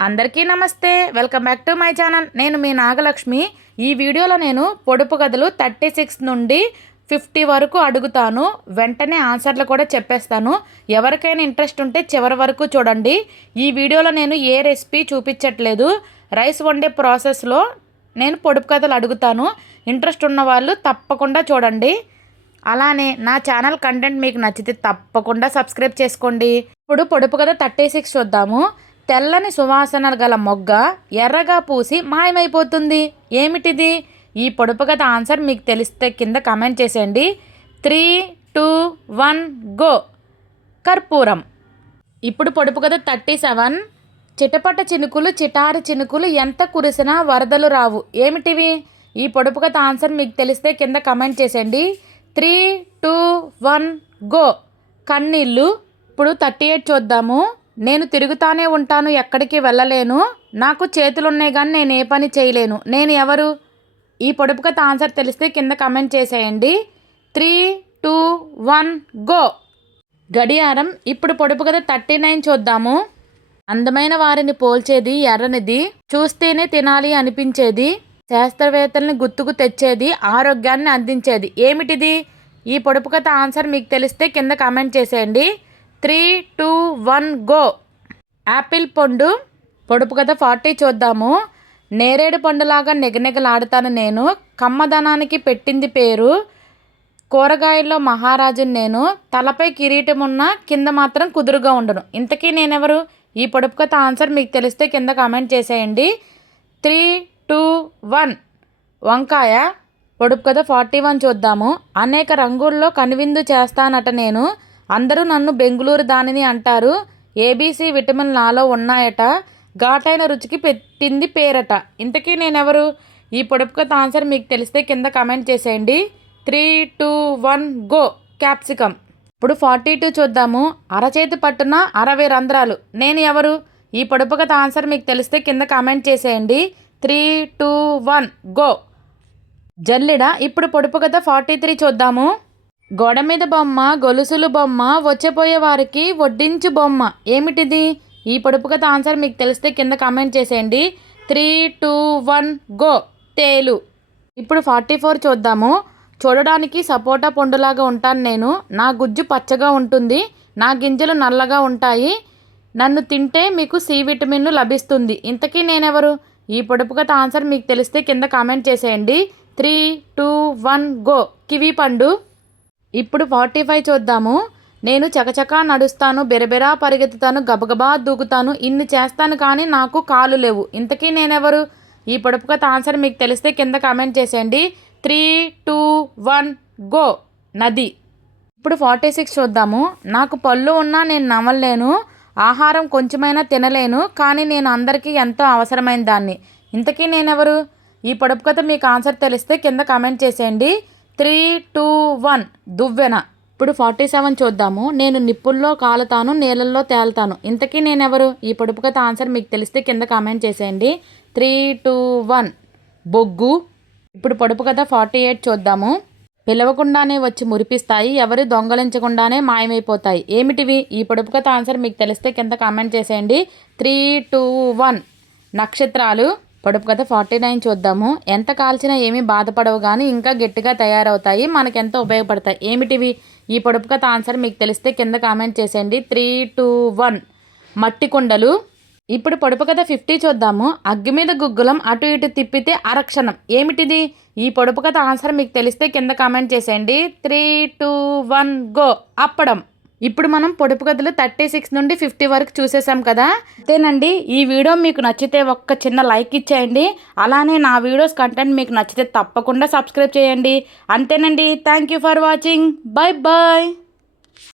అందరికీ నమస్తే. Welcome back to my channel. నేను మీ నాగలక్ష్మి. ఈ వీడియోలో నేను పొడుపు కథలు 36 నుండి 50 వరకు అడుగుతాను. వెంటనే ఆన్సర్లు కూడా చెప్పేస్తాను. ఎవరికైనా ఇంట్రెస్ట్ ఉంటే చివరి వరకు చూడండి. ఈ వీడియోలో నేను ఏ రెసిపీ చూపించట్లేదు. రైస్ వండే ప్రాసెస్లో నేను పొడుపు కథలు అడుగుతాను. ఇంట్రెస్ట్ ఉన్న వాళ్ళు తప్పకుండా చూడండి. అలానే నా ఛానల్ కంటెంట్ మీకు నచ్చితే తప్పకుండా సబ్స్క్రైబ్ చేసుకోండి. ఇప్పుడు పొడుపు కథ 36 చూద్దాము. తెల్లని సువాసనలు గల మొగ్గ ఎర్రగా పూసి మాయమైపోతుంది. ఏమిటిది? ఈ పొడుపు కథ ఆన్సర్ మీకు తెలిస్తే కింద కామెంట్ చేసేయండి. 3, 2, 1 గో. కర్పూరం. ఇప్పుడు పొడుపు కథ 37. చిటపట చినుకులు చిటారి చినుకులు ఎంత కురిసినా వరదలు రావు. ఏమిటివి? ఈ పొడుపు కథ ఆన్సర్ మీకు తెలిస్తే కింద కామెంట్ చేసేయండి. 3, 2, 1 గో. కన్నీళ్ళు. ఇప్పుడు 38 చూద్దాము. నేను తిరుగుతానే ఉంటాను, ఎక్కడికి వెళ్ళలేను. నాకు చేతులున్నాయి కానీ నేను ఏ పని చేయలేను. నేను ఎవరు? ఈ పొడుపు కథ ఆన్సర్ తెలిస్తే కింద కమెంట్ చేసేయండి. 3, 2, 1 గో. గడియారం. ఇప్పుడు పొడుపు కథ 39 చూద్దాము. అందమైన వారిని పోల్చేది ఎర్రనిది, చూస్తేనే తినాలి అనిపించేది, శాస్త్రవేత్తల్ని గుర్తుకు తెచ్చేది, ఆరోగ్యాన్ని అందించేది. ఏమిటిది? ఈ పొడుపు కథ ఆన్సర్ మీకు తెలిస్తే కింద కామెంట్ చేసేయండి. 3, 2, 1 గో. యాపిల్ పండు. పొడుపు కథ 40 చూద్దాము. నేరేడు పండులాగా నిగనిగలాడుతాను నేను, కమ్మదనానికి పెట్టింది పేరు, కూరగాయల్లో మహారాజుని నేను, తలపై కిరీటం ఉన్న కింద మాత్రం కుదురుగా ఉండను. ఇంతకీ నేనెవరు? ఈ పొడుపు కథ ఆన్సర్ మీకు తెలిస్తే కింద కామెంట్ చేసేయండి. 3, 2, 1 వంకాయ. పొడుపు కథ 41 చూద్దాము. అనేక రంగుల్లో కనువిందు చేస్తానట నేను, అందరూ నన్ను బెంగుళూరు దానిని అంటారు, ఏబీసీ విటమిన్ నాలో ఉన్నాయట, ఘాటైన రుచికి పెట్టింది పేరట. ఇంతకీ నేనెవరు? ఈ పొడుపు కథ ఆన్సర్ మీకు తెలిస్తే కింద కామెంట్ చేసేయండి. 3, 2, 1 గో. క్యాప్సికమ్. ఇప్పుడు 42 చూద్దాము. అరచేతి పట్టున 60 రంధ్రాలు. నేను ఎవరు? ఈ పొడుపు కథ ఆన్సర్ మీకు తెలిస్తే కింద కామెంట్ చేసేయండి. 3, 2, 1 గో. జల్లెడ. ఇప్పుడు పొడుపు కథ 43 చూద్దాము. గోడ మీద బొమ్మ, గొలుసులు బొమ్మ, వచ్చేపోయే వారికి వడ్డించు బొమ్మ. ఏమిటిది? ఈ పొడుపు కథ ఆన్సర్ మీకు తెలిస్తే కింద కామెంట్ చేసేయండి. 3, 2, 1 గో. తేలు. ఇప్పుడు 44 చూద్దాము. చూడడానికి సపోటా పండులాగా ఉంటాను నేను, నా గుజ్జు పచ్చగా ఉంటుంది, నా గింజలు నల్లగా ఉంటాయి, నన్ను తింటే మీకు సి విటమిన్ లభిస్తుంది. ఇంతకీ నేనెవరు? ఈ పొడుపు కథ ఆన్సర్ మీకు తెలిస్తే కింద కామెంట్ చేసేయండి. 3, 2, 1 గో. కివి పండు. ఇప్పుడు 45 చూద్దాము. నేను చకచకా నడుస్తాను, బెరబెరా పరిగెత్తుతాను, గబగబా దూకుతాను, ఇన్ని చేస్తాను కానీ నాకు కాలు లేవు. ఇంతకీ నేనెవరు? ఈ పొడుపు కథ ఆన్సర్ మీకు తెలిస్తే కింద కామెంట్ చేసేయండి. 3, 2, 1 గో. నది. ఇప్పుడు 46 చూద్దాము. నాకు పళ్ళు ఉన్నా నేను నమలలేను, ఆహారం కొంచెమైనా తినలేను, కానీ నేను అందరికీ ఎంతో అవసరమైన దాన్ని. ఇంతకీ నేనెవరు? ఈ పొడుపు కథ మీకు ఆన్సర్ తెలిస్తే కింద కామెంట్ చేసేయండి. 3, 2, 1 దువ్వెన. ఇప్పుడు 47 చూద్దాము. నేను నిప్పుల్లో కాలుతాను, నీళ్ళల్లో తేలుతాను. ఇంతకీ నేనెవరు? ఈ పొడుపు కథ ఆన్సర్ మీకు తెలిస్తే కింద కామెంట్ చేసేయండి. 3, 2, 1 బొగ్గు. ఇప్పుడు పొడుపు కథ 48 చూద్దాము. పిలవకుండానే వచ్చి మురిపిస్తాయి, ఎవరు దొంగలించకుండానే మాయమైపోతాయి. ఏమిటివి? ఈ పొడుపు కథ ఆన్సర్ మీకు తెలిస్తే కింద కామెంట్ చేసేయండి. 3, 2, 1 నక్షత్రాలు. పొడుపు కథ 49 చూద్దాము. ఎంత కాల్చినా ఏమీ బాధపడవు కానీ ఇంకా గట్టిగా తయారవుతాయి, మనకెంతో ఉపయోగపడతాయి. ఏమిటివి? ఈ పొడుపు కథ ఆన్సర్ మీకు తెలిస్తే కింద కామెంట్ చేసేయండి. 3, 2, 1 మట్టి కుండలు. ఇప్పుడు పొడుపు కథ 50 చూద్దాము. అగ్గి మీద గుగ్గులం అటు ఇటు తిప్పితే అరక్షణం. ఏమిటిది? ఈ పొడుపు కథ ఆన్సర్ మీకు తెలిస్తే కింద కామెంట్ చేసేయండి. 3, 2, 1 గో. అప్పడం. ఇప్పుడు మనం పొడుపు కథలు 36 నుండి 50 వరకు చూసేసాం కదా. అంతేనండి. ఈ వీడియో మీకు నచ్చితే ఒక్క చిన్న లైక్ ఇచ్చేయండి. అలానే నా వీడియోస్ కంటెంట్ మీకు నచ్చితే తప్పకుండా సబ్స్క్రైబ్ చేయండి. అంతేనండి. Thank you for watching. Bye bye.